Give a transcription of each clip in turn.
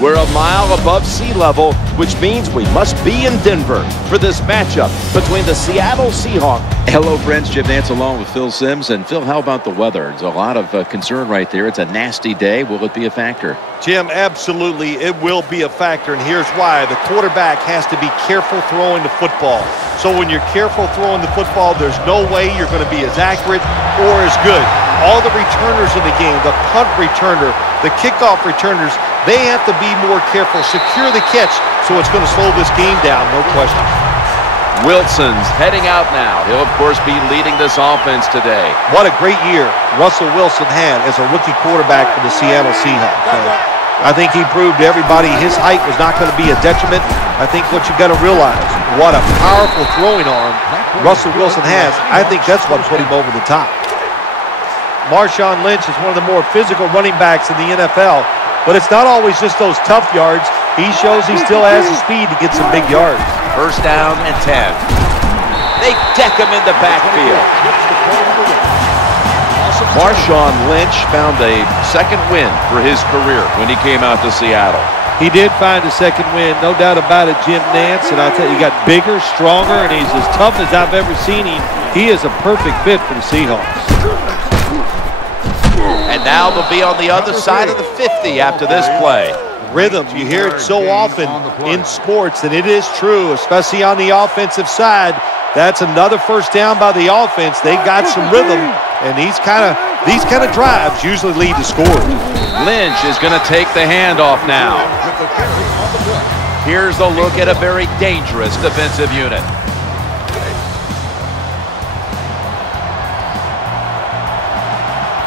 We're a mile above sea level, which means we must be in Denver for this matchup between the Seattle Seahawks. Hello, friends. Jim Nantz along with Phil Simms. And Phil, how about the weather? There's a lot of concern right there. It's a nasty day. Will it be a factor? Jim, absolutely it will be a factor, and here's why. The quarterback has to be careful throwing the football. So when you're careful throwing the football, there's no way you're going to be as accurate or as good. All the returners in the game, the punt returner, the kickoff returners, they have to be more careful, secure the catch, so it's going to slow this game down, no question. Wilson's heading out now. He'll, of course, be leading this offense today. What a great year Russell Wilson had as a rookie quarterback for the Seattle Seahawks. I think he proved to everybody his height was not going to be a detriment. I think what you got to realize, what a powerful throwing arm Russell Wilson has. I think that's what put him over the top. Marshawn Lynch is one of the more physical running backs in the NFL, but it's not always just those tough yards. He shows he still has the speed to get some big yards. First down and 10. They deck him in the backfield. Marshawn Lynch found a second win for his career when he came out to Seattle. He did find a second win, no doubt about it, Jim Nantz. And I tell you, he got bigger, stronger, and he's as tough as I've ever seen him. He is a perfect fit for the Seahawks. And now they'll be on the other side of the 50 after this play. Rhythm, you hear it so often in sports, and it is true, especially on the offensive side. That's another first down by the offense. They got some rhythm, and these kind of drives usually lead to scores. Lynch is going to take the handoff now. Here's a look at a very dangerous defensive unit.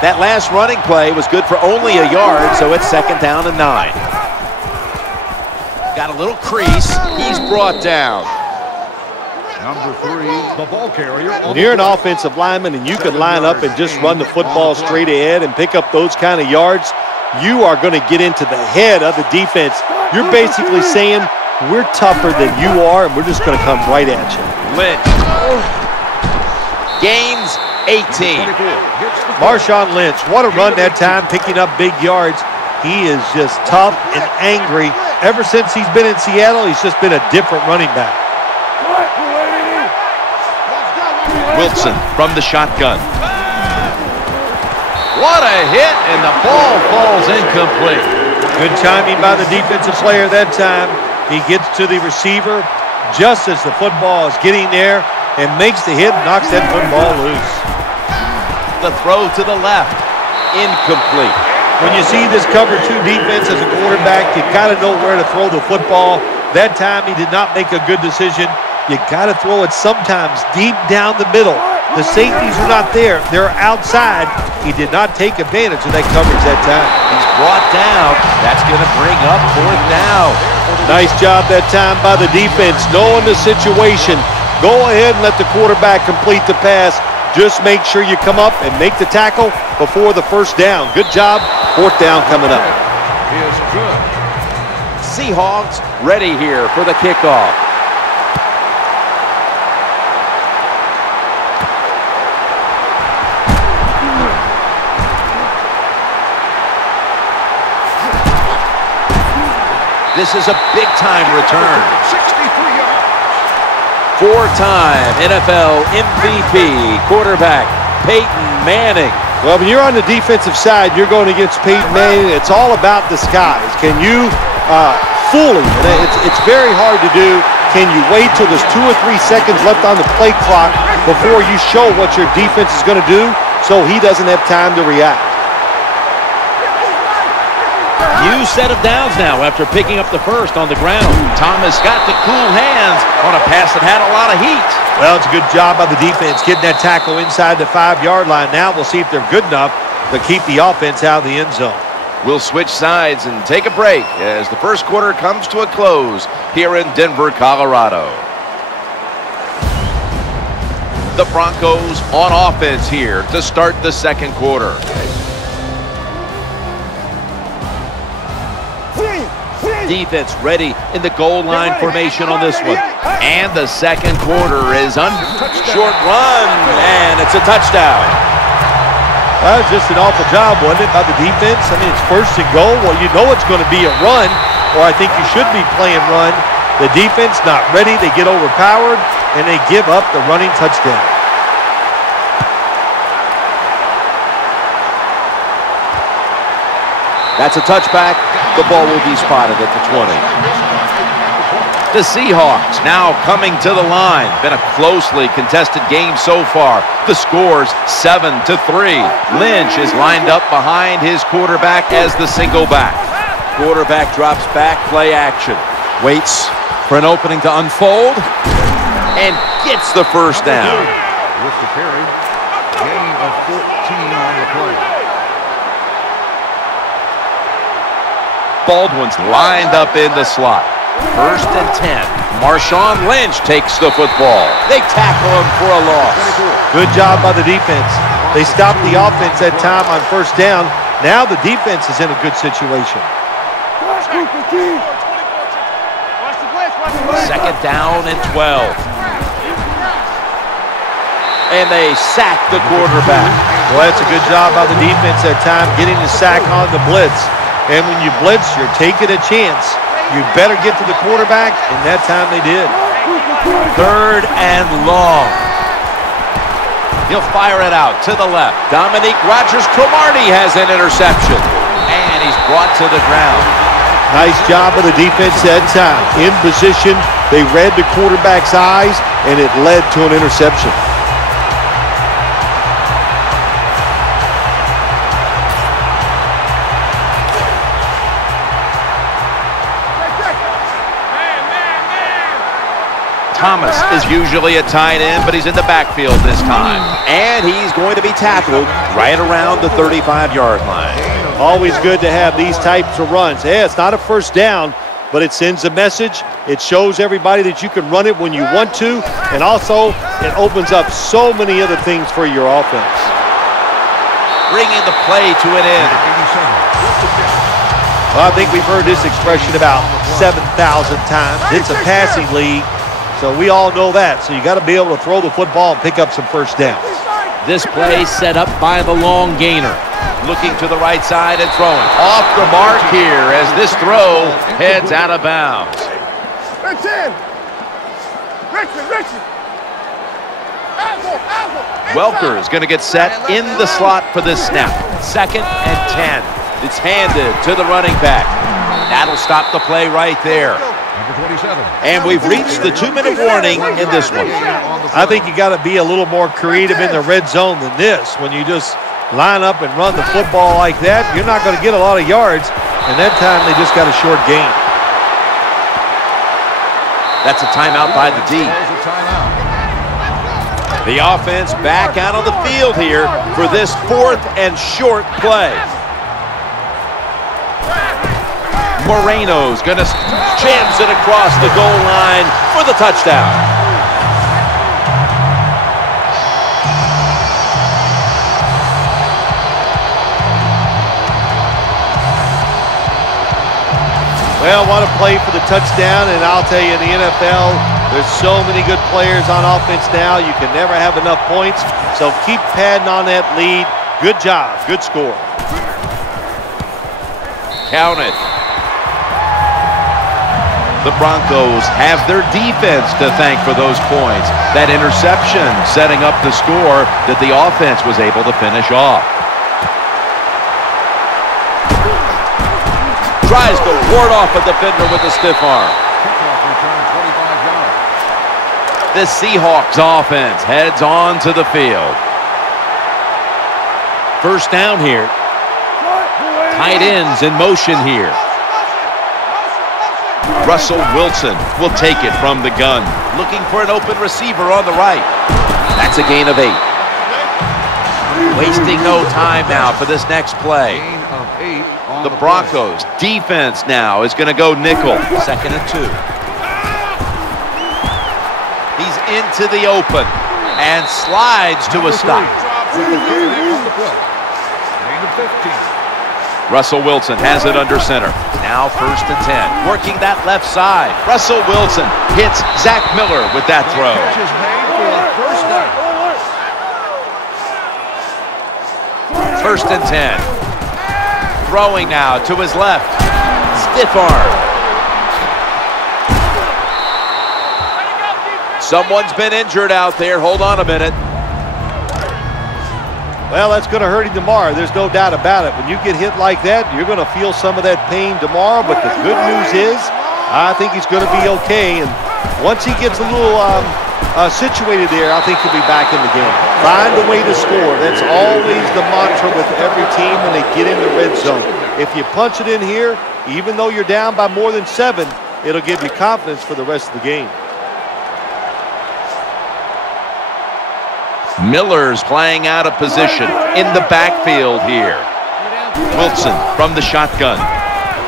That last running play was good for only a yard, so it's second down and 9. Got a little crease. He's brought down. Number 3, the ball carrier. When you're an offensive lineman and you can line up and just run the football straight ahead and pick up those kind of yards, you are going to get into the head of the defense. You're basically saying, we're tougher than you are, and we're just going to come right at you. Lynch gains 18. Marshawn Lynch, what a run that time, picking up big yards. He is just tough and angry. Ever since he's been in Seattle, he's just been a different running back. Wilson from the shotgun. What a hit, and the ball falls incomplete. Good timing by the defensive player that time. He gets to the receiver just as the football is getting there and makes the hit and knocks that football loose. The throw to the left, incomplete. When you see this cover 2 defense as a quarterback, you got to know where to throw the football. That time he did not make a good decision. You got to throw it sometimes deep down the middle. The safeties are not there. They're outside. He did not take advantage of that coverage that time. He's brought down. That's going to bring up fourth down. Nice job that time by the defense, knowing the situation. Go ahead and let the quarterback complete the pass. Just make sure you come up and make the tackle before the first down. Good job. Fourth down coming up. Is good. Seahawks ready here for the kickoff. This is a big-time return. 63 yards. 4-time NFL MVP quarterback Peyton Manning. Well, when you're on the defensive side, you're going against Peyton Manning. It's all about disguise. Can you fool him? It's very hard to do. Can you wait till there's 2 or 3 seconds left on the play clock before you show what your defense is going to do so he doesn't have time to react? New set of downs now after picking up the first on the ground. Thomas got the cool hands on a pass that had a lot of heat. Well, it's a good job by the defense getting that tackle inside the 5-yard line. Now we'll see if they're good enough to keep the offense out of the end zone. We'll switch sides and take a break as the first quarter comes to a close here in Denver, Colorado. The Broncos on offense here to start the second quarter. Defense ready in the goal line formation on this one. And the second quarter is short run, and it's a touchdown. That was just an awful job, wasn't it, by the defense? I mean, it's first and goal. Well, you know it's going to be a run. or I think you should be playing run. The defense not ready. They get overpowered, and they give up the running touchdown. That's a touchback. The ball will be spotted at the 20. The Seahawks now coming to the line. Been a closely contested game so far. The score's 7-3. Lynch is lined up behind his quarterback as the single back. Quarterback drops back, play action. Waits for an opening to unfold and gets the first down. With the carry, gain of 14 on the play. Baldwin's lined up in the slot. 1st and 10. Marshawn Lynch takes the football. They tackle him for a loss. Good job by the defense. They stopped the offense that time on 1st down. Now the defense is in a good situation. 2nd down and 12. And they sack the quarterback. Well, that's a good job by the defense that time, getting the sack on the blitz. And when you blitz, you're taking a chance. You better get to the quarterback, and that time they did. 3rd and long. He'll fire it out to the left. Dominique Rodgers-Cromartie has an interception. And he's brought to the ground. Nice job of the defense that time. In position, they read the quarterback's eyes, and it led to an interception. Thomas is usually a tight end, but he's in the backfield this time. And he's going to be tackled right around the 35-yard line. Always good to have these types of runs. Yeah, it's not a 1st down, but it sends a message. It shows everybody that you can run it when you want to, and also it opens up so many other things for your offense. Bringing the play to an end. Well, I think we've heard this expression about 7,000 times. It's a passing league. So we all know that. So you got to be able to throw the football and pick up some 1st downs. This play set up by the long gainer. Looking to the right side and throwing. Off the mark here as this throw heads out of bounds. Welker is going to get set in the slot for this snap. 2nd and 10. It's handed to the running back. That'll stop the play right there. And we've reached the 2-minute warning in this one. I think you got to be a little more creative in the red zone than this. When you just line up and run the football like that, you're not going to get a lot of yards. And that time they just got a short gain. That's a timeout by the D. The offense back out on the field here for this 4th and short play. Moreno's going to jams it across the goal line for the touchdown. Well, what a play for the touchdown, and I'll tell you, in the NFL, there's so many good players on offense now, you can never have enough points, so keep padding on that lead. Good job, good score. Count it. The Broncos have their defense to thank for those points. That interception setting up the score that the offense was able to finish off. Tries to ward off a defender with a stiff arm. The Seahawks offense heads on to the field. 1st down here. Tight ends in motion here. Russell Wilson will take it from the gun. Looking for an open receiver on the right. That's a gain of 8. Wasting no time now for this next play. The Broncos defense now is going to go nickel. 2nd and 2. He's into the open and slides to a stop. Russell Wilson has it under center. Now 1st and 10. Working that left side. Russell Wilson hits Zach Miller with that throw. 1st and 10. Throwing now to his left. Stiff arm. Someone's been injured out there. Hold on a minute. Well, that's going to hurt him tomorrow. There's no doubt about it. When you get hit like that, you're going to feel some of that pain tomorrow. But the good news is, I think he's going to be okay. And once he gets a little situated there, I think he'll be back in the game. Find a way to score. That's always the mantra with every team when they get in the red zone. If you punch it in here, even though you're down by more than 7, it'll give you confidence for the rest of the game. Miller's playing out of position in the backfield here. Wilson from the shotgun.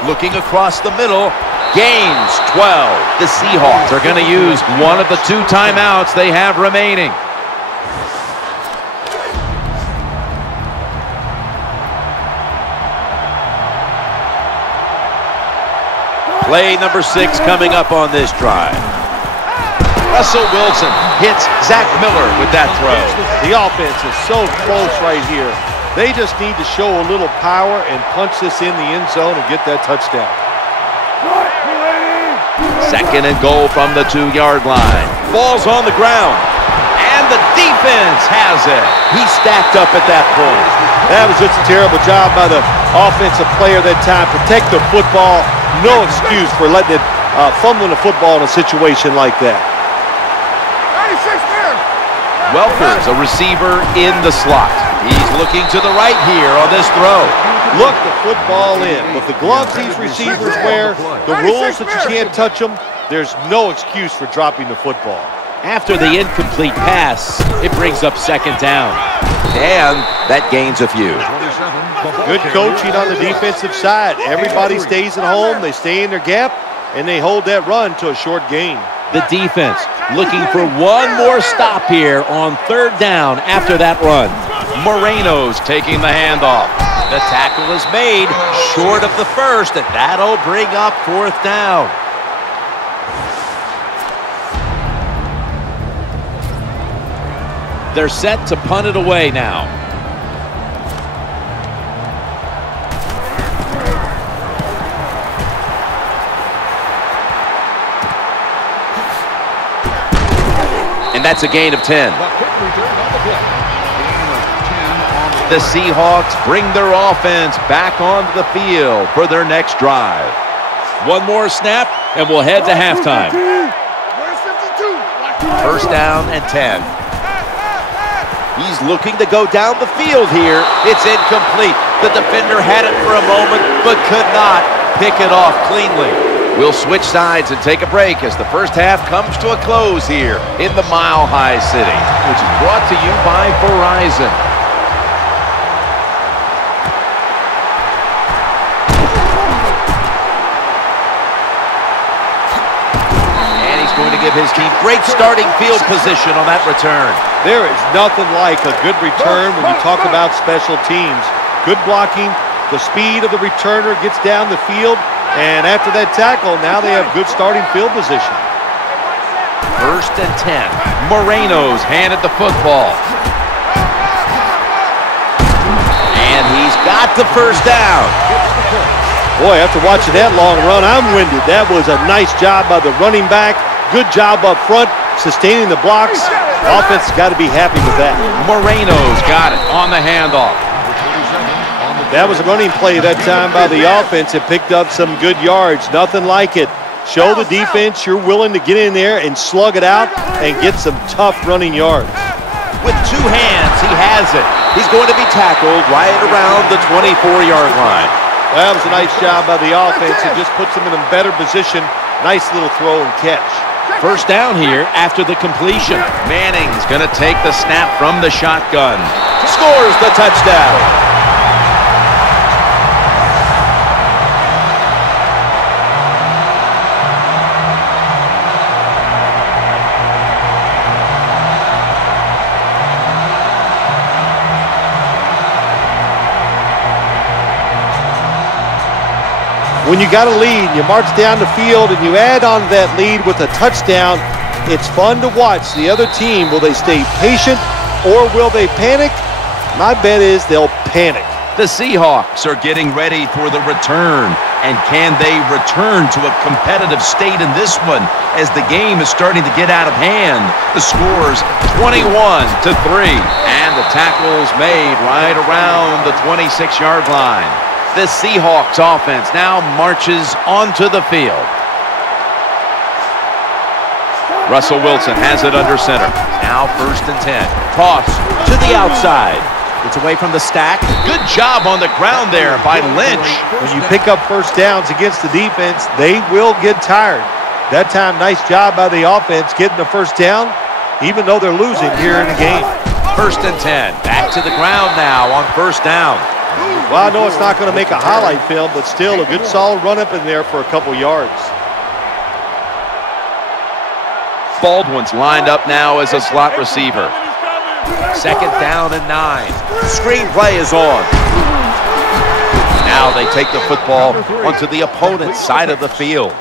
Looking across the middle. Gains 12. The Seahawks are going to use one of the 2 timeouts they have remaining. Play number 6 coming up on this drive. Russell Wilson hits Zach Miller with that throw. The offense is so close right here. They just need to show a little power and punch this in the end zone and get that touchdown. 2nd and goal from the 2-yard line. Ball's on the ground. And the defense has it. He stacked up at that point. That was just a terrible job by the offensive player that time. Protect the football. No excuse for letting it fumbling the football in a situation like that. Welker's a receiver in the slot. He's looking to the right here on this throw. Look the football in. With the gloves these receivers wear, the rules that you can't touch them, there's no excuse for dropping the football. After the incomplete pass, it brings up 2nd down. And that gains a few. Good coaching on the defensive side. Everybody stays at home, they stay in their gap, and they hold that run to a short gain. The defense looking for one more stop here on 3rd down after that run. Moreno's taking the handoff. The tackle is made short of the first, and that'll bring up 4th down. They're set to punt it away now. And that's a gain of 10. The Seahawks bring their offense back onto the field for their next drive. One more snap, and we'll head to halftime. 1st down and 10. He's looking to go down the field here. It's incomplete. The defender had it for a moment, but could not pick it off cleanly. We'll switch sides and take a break as the first half comes to a close here in the Mile High City, which is brought to you by Verizon. And he's going to give his team great starting field position on that return. There is nothing like a good return when you talk about special teams. Good blocking, the speed of the returner gets down the field, and after that tackle, now they have good starting field position. 1st and 10. Moreno's handed the football. And he's got the 1st down. Boy, after watching that long run, I'm winded. That was a nice job by the running back. Good job up front, sustaining the blocks. Offense has got to be happy with that. Moreno's got it on the handoff. That was a running play that time by the offense. It picked up some good yards. Nothing like it. Show the defense you're willing to get in there and slug it out and get some tough running yards. With 2 hands, he has it. He's going to be tackled right around the 24-yard line. Well, that was a nice job by the offense. It just puts them in a better position. Nice little throw and catch. 1st down here after the completion. Manning's going to take the snap from the shotgun. Scores the touchdown. When you got a lead, you march down the field and you add on to that lead with a touchdown, it's fun to watch. The other team, will they stay patient or will they panic? My bet is they'll panic. The Seahawks are getting ready for the return. And can they return to a competitive state in this one as the game is starting to get out of hand? The score's 21-3. And the tackle's made right around the 26-yard line. The Seahawks offense now marches onto the field. Russell Wilson has it under center. Now 1st and 10. Toss to the outside. It's away from the stack. Good job on the ground there by Lynch. When you pick up first downs against the defense, they will get tired. That time, nice job by the offense getting the first down, even though they're losing here in the game. 1st and 10. Back to the ground now on 1st down. Well, I know it's not going to make a highlight film, but still a good solid run up in there for a couple yards. Baldwin's lined up now as a slot receiver. 2nd down and 9. Screen play is on. Now they take the football onto the opponent's side of the field.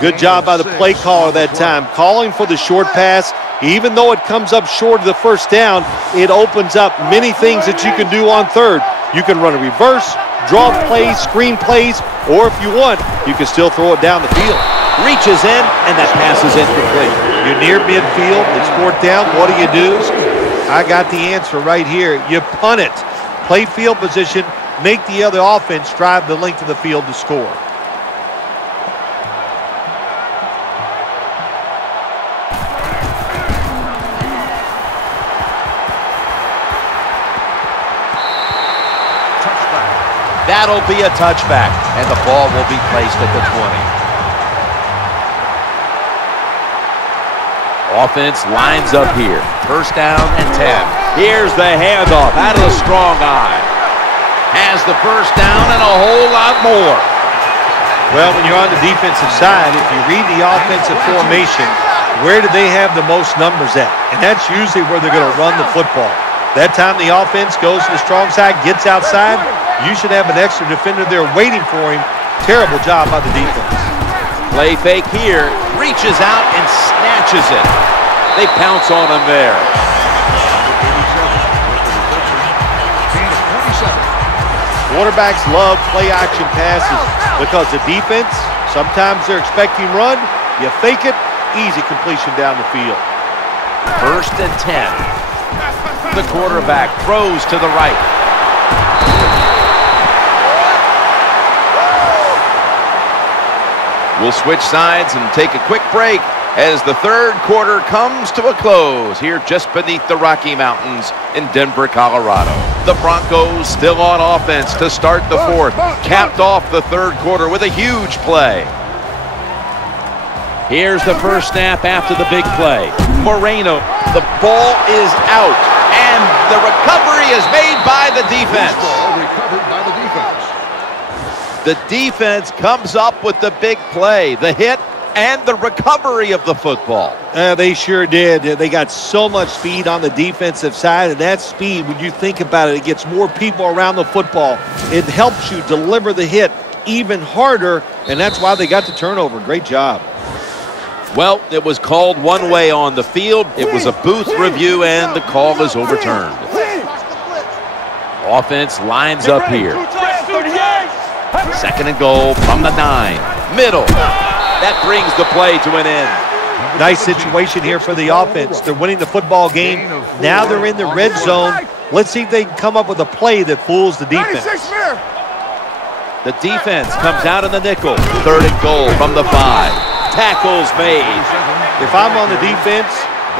Good job by the play caller that time, calling for the short pass. Even though it comes up short of the first down, it opens up many things that you can do on 3rd. You can run a reverse, draw plays, screen plays, or if you want, you can still throw it down the field. Reaches in, and that pass is incomplete. You're near midfield, it's 4th down. What do? I got the answer right here. You punt it. Play field position, make the other offense drive the length of the field to score. That'll be a touchback, and the ball will be placed at the 20. Offense lines up here. 1st down and 10. Here's the handoff out of the strong eye. Has the 1st down and a whole lot more. Well, when you're on the defensive side, if you read the offensive formation, where do they have the most numbers at? And that's usually where they're going to run the football. That time the offense goes to the strong side, gets outside, you should have an extra defender there waiting for him. Terrible job by the defense. Play fake here. Reaches out and snatches it. They pounce on him there. Quarterbacks love play action passes because the defense, sometimes they're expecting run. You fake it, easy completion down the field. 1st and 10. The quarterback throws to the right. We'll switch sides and take a quick break as the 3rd quarter comes to a close here just beneath the Rocky Mountains in Denver, Colorado. The Broncos still on offense to start the 4th. Capped off the 3rd quarter with a huge play. Here's the first snap after the big play. Moreno, the ball is out, and the recovery is made by the defense. Recovered by the defense. The defense comes up with the big play, the hit, and the recovery of the football. They sure did. They got so much speed on the defensive side, and that speed, when you think about it, it gets more people around the football. It helps you deliver the hit even harder, and that's why they got the turnover. Great job. Well, it was called one way on the field. It was a booth review, and the call is overturned. Offense lines up here. 2nd and goal from the 9. Middle. That brings the play to an end. Nice situation here for the offense. They're winning the football game. Now they're in the red zone. Let's see if they can come up with a play that fools the defense. The defense comes out in the nickel. 3rd and goal from the 5. Tackles made. If I'm on the defense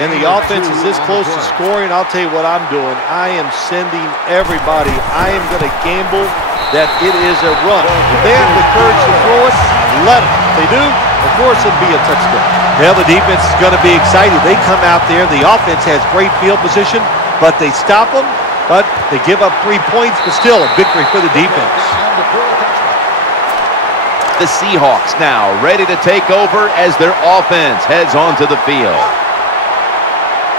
and the offense is this close to scoring, I'll tell you what I'm doing. I am sending everybody. I am going to gamble that it is a run. If they have the courage to throw it, let them. If they do, of course it'll be a touchdown. Well, the defense is going to be excited. They come out there. The offense has great field position, but they stop them. But they give up 3 points, but still a victory for the defense. The Seahawks now ready to take over as their offense heads onto the field.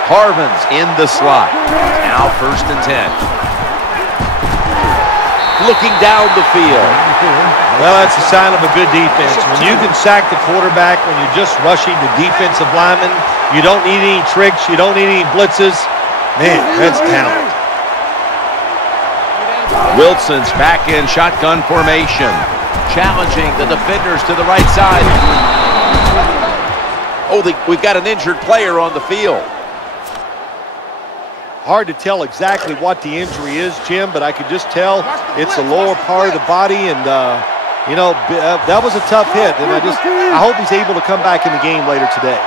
Harvin's in the slot. Now 1st and 10. Looking down the field. Well, that's a sign of a good defense. When you can sack the quarterback, when you're just rushing the defensive lineman, you don't need any tricks, you don't need any blitzes. Man, that's talent. Wilson's back in shotgun formation. Challenging the defenders to the right side. Oh, we've got an injured player on the field. Hard to tell exactly what the injury is, Jim, but I could just tell it's the lower part of the body, and you know, that was a tough hit, and I hope he's able to come back in the game later today.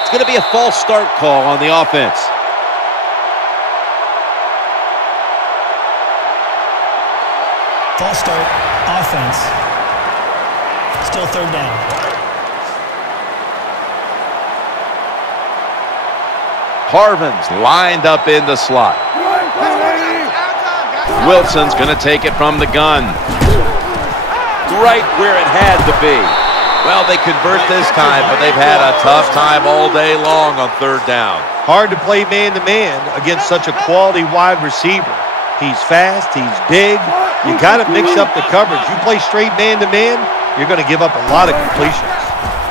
It's going to be a false start call on the offense. False start, offense. Still third down. Harvin's lined up in the slot. Wilson's going to take it from the gun. Right where it had to be. Well, they convert this time, but they've had a tough time all day long on third down. Hard to play man-to-man against such a quality wide receiver. He's fast, he's big. You got to mix up the coverage. You play straight man-to-man, you're going to give up a lot of completions.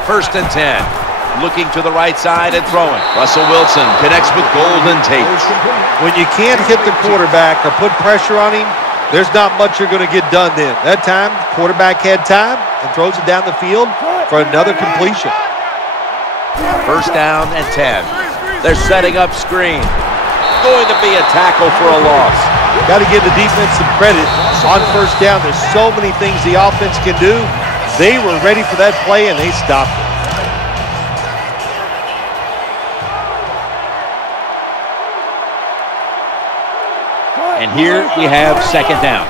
1st and 10. Looking to the right side and throwing. Russell Wilson connects with Golden Tate. When you can't hit the quarterback or put pressure on him, there's not much you're going to get done then. That time, quarterback had time and throws it down the field for another completion. 1st down and 10. They're setting up screen. Going to be a tackle for a loss. Got to give the defense some credit on 1st down. There's so many things the offense can do. They were ready for that play, and they stopped it. And here we have 2nd down.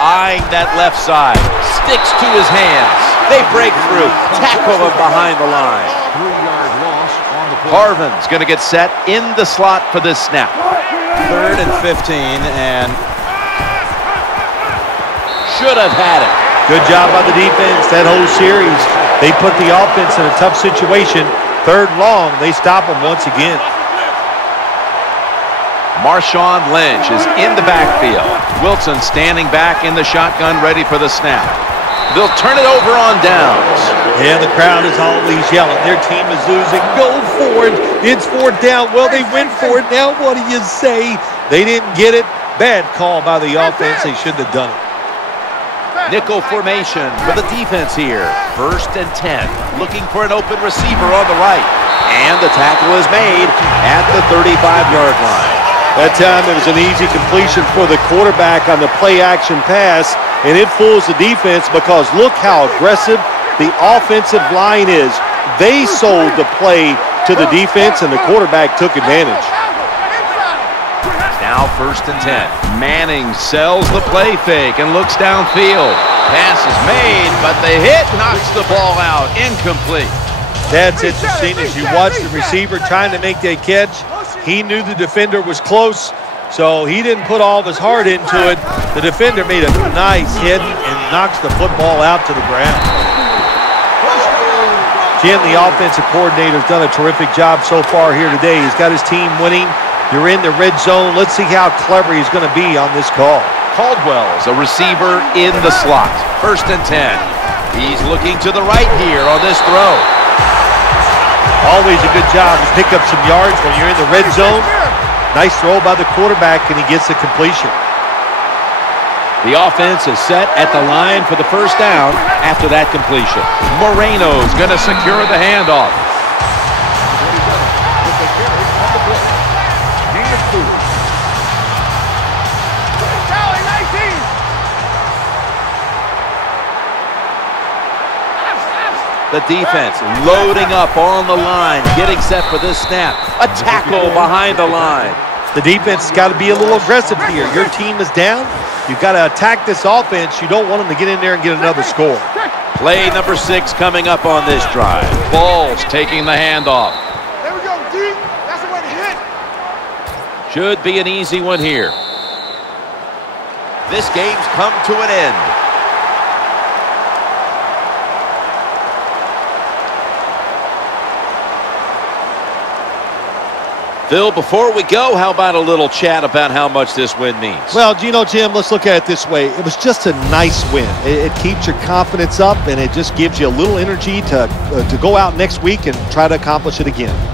Eyeing that left side. Sticks to his hands. They break through. Tackle him behind the line. 3-yard loss on the play. Harvin's going to get set in the slot for this snap. 3rd and 15, and Should have had it. Good job by the defense that whole series. They put the offense in a tough situation. 3rd long, they stop them once again. Marshawn Lynch is in the backfield. Wilson standing back in the shotgun, ready for the snap. They'll turn it over on downs. Yeah, the crowd is always yelling. Their team is losing. Go for it. It's 4th down. Well, they went for it. Now what do you say? They didn't get it. Bad call by the offense. They shouldn't have done it. Nickel formation for the defense here. 1st and 10. Looking for an open receiver on the right. And the tackle is made at the 35-yard line. That time it was an easy completion for the quarterback on the play-action pass, and it fools the defense because look how aggressive the offensive line is. They sold the play to the defense, and the quarterback took advantage. Now 1st and 10. Manning sells the play fake and looks downfield. Pass is made, but the hit knocks the ball out. Incomplete. That's interesting as you watch the receiver trying to make that catch. He knew the defender was close, so he didn't put all of his heart into it. The defender made a nice hit and knocks the football out to the ground. Jim, the offensive coordinator, has done a terrific job so far here today. He's got his team winning. You're in the red zone. Let's see how clever he's going to be on this call. Caldwell's a receiver in the slot. 1st and 10. He's looking to the right here on this throw. Always a good job to pick up some yards when you're in the red zone. Nice throw by the quarterback, and he gets the completion. The offense is set at the line for the 1st down after that completion. Moreno's going to secure the handoff. The defense loading up on the line, getting set for this snap. A tackle behind the line. The defense has got to be a little aggressive here. Your team is down. You've got to attack this offense. You don't want them to get in there and get another score. Play number 6 coming up on this drive. Balls taking the handoff. There we go, D. That's the way to hit. Should be an easy one here. This game's come to an end. Phil, before we go, how about a little chat about how much this win means? Well, Jim, let's look at it this way. It was just a nice win. It keeps your confidence up, and it just gives you a little energy to go out next week and try to accomplish it again.